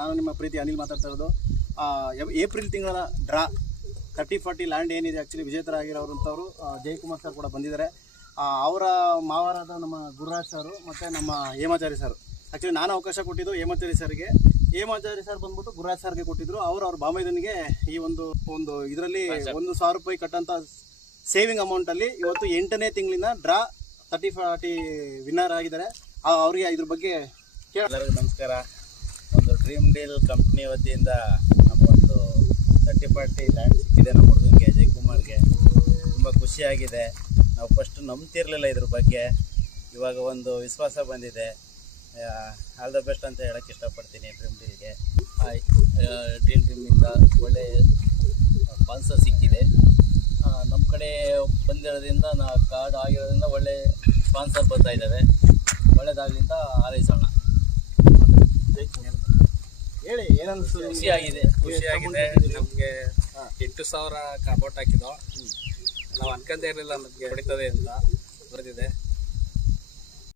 ನಾನು ನಿಮ್ಮ ಪ್ರೀತಿ ಅನಿಲ್ ಮಾತಾಡ್ತಾ ಇರೋದು. ಏಪ್ರಿಲ್ ತಿಂಗಳ ಡ್ರಾ ತರ್ಟಿ ಫಾರ್ಟಿ ಲ್ಯಾಂಡ್ ಏನಿದೆ ಆ್ಯಕ್ಚುಲಿ ವಿಜೇತರಾಗಿರೋರಂಥವ್ರು ಅಂಥವ್ರು ಜಯಕುಮಾರ್ ಸರ್ ಕೂಡ ಬಂದಿದ್ದಾರೆ. ಅವರ ಮಾವರಾದ ನಮ್ಮ ಗುರುರಾಜ್ ಸರು ಮತ್ತು ನಮ್ಮ ಹೇಮಾಚಾರಿ ಸರ್ ಆ್ಯಕ್ಚುಲಿ ನಾನು ಅವಕಾಶ ಕೊಟ್ಟಿದ್ದು ಹೇಮಾಚಾರಿ ಸರ್ಗೆ ಹೇಮಾಚಾರಿ ಸರ್ ಬಂದ್ಬಿಟ್ಟು ಗುರುರಾಜ್ ಸರ್ಗೆ ಕೊಟ್ಟಿದ್ರು. ಅವರು ಅವ್ರ ಬಾಮೈದನಿಗೆ ಈ ಒಂದು ಒಂದು ಇದರಲ್ಲಿ ಒಂದು ಸಾವಿರ ರೂಪಾಯಿ ಕಟ್ಟಂಥ ಸೇವಿಂಗ್ ಅಮೌಂಟಲ್ಲಿ ಇವತ್ತು ಎಂಟನೇ ತಿಂಗಳಿನ ಡ್ರಾ ತರ್ಟಿ ಫಾರ್ಟಿ ವಿನ್ನರ್ ಆಗಿದ್ದಾರೆ. ಅವರಿಗೆ ಇದ್ರ ಬಗ್ಗೆ ಕೇಳ ನಮಸ್ಕಾರ. ಡ್ರೀಮ್ ಡೀಲ್ ಕಂಪ್ನಿ ವತಿಯಿಂದ ನಮಗೊಂದು ತರ್ಟಿ ಫಾರ್ಟಿ ಲ್ಯಾಂಡ್ ಸಿಕ್ಕಿದೆ ನಮ್ಮ ಹುಡುಗನಿಗೆ, ಜಯಕುಮಾರ್ಗೆ. ತುಂಬ ಖುಷಿಯಾಗಿದೆ. ನಾವು ಫಸ್ಟ್ ನಂಬ್ತಿರ್ಲಿಲ್ಲ ಇದ್ರ ಬಗ್ಗೆ. ಇವಾಗ ಒಂದು ವಿಶ್ವಾಸ ಬಂದಿದೆ. ಆಲ್ ದ ಬೆಸ್ಟ್ ಅಂತ ಹೇಳಕ್ಕೆ ಇಷ್ಟಪಡ್ತೀನಿ ಡ್ರೀಮ್ ಡೀಲ್ಗೆ ಡ್ರೀಮ್ ಡ್ರೀಮಿಂದ ಒಳ್ಳೆಯ ಸ್ಪಾನ್ಸರ್ ಸಿಕ್ಕಿದೆ. ನಮ್ಮ ಕಡೆ ಬಂದಿರೋದ್ರಿಂದ ನಾ ಕಾರ್ಡ್ ಆಗಿರೋದ್ರಿಂದ ಒಳ್ಳೆ ಸ್ಪಾನ್ಸರ್ ಬರ್ತಾ ಇದ್ದಾವೆ ಒಳ್ಳೆಯದಾಗಲಿಂದ ಹಾರೈಸೋಣ ಹೇಳಿ ಏನನ್ನಿಸ್ತು ನಿಮ್ಗೆ? ಖುಷಿಯಾಗಿದೆ ಖುಷಿಯಾಗಿದೆ. ನಮಗೆ ಎಂಟು ಸಾವಿರ ಹಾಕಿದೋ ಹಾಕಿದ್ದು ನಾವು ಅನ್ಕೊಂಡೇ ಇರಲಿಲ್ಲ ನಮಗೆ ಹೊಡಿತದೆ ಅಂತ ಬರೆದಿದೆ.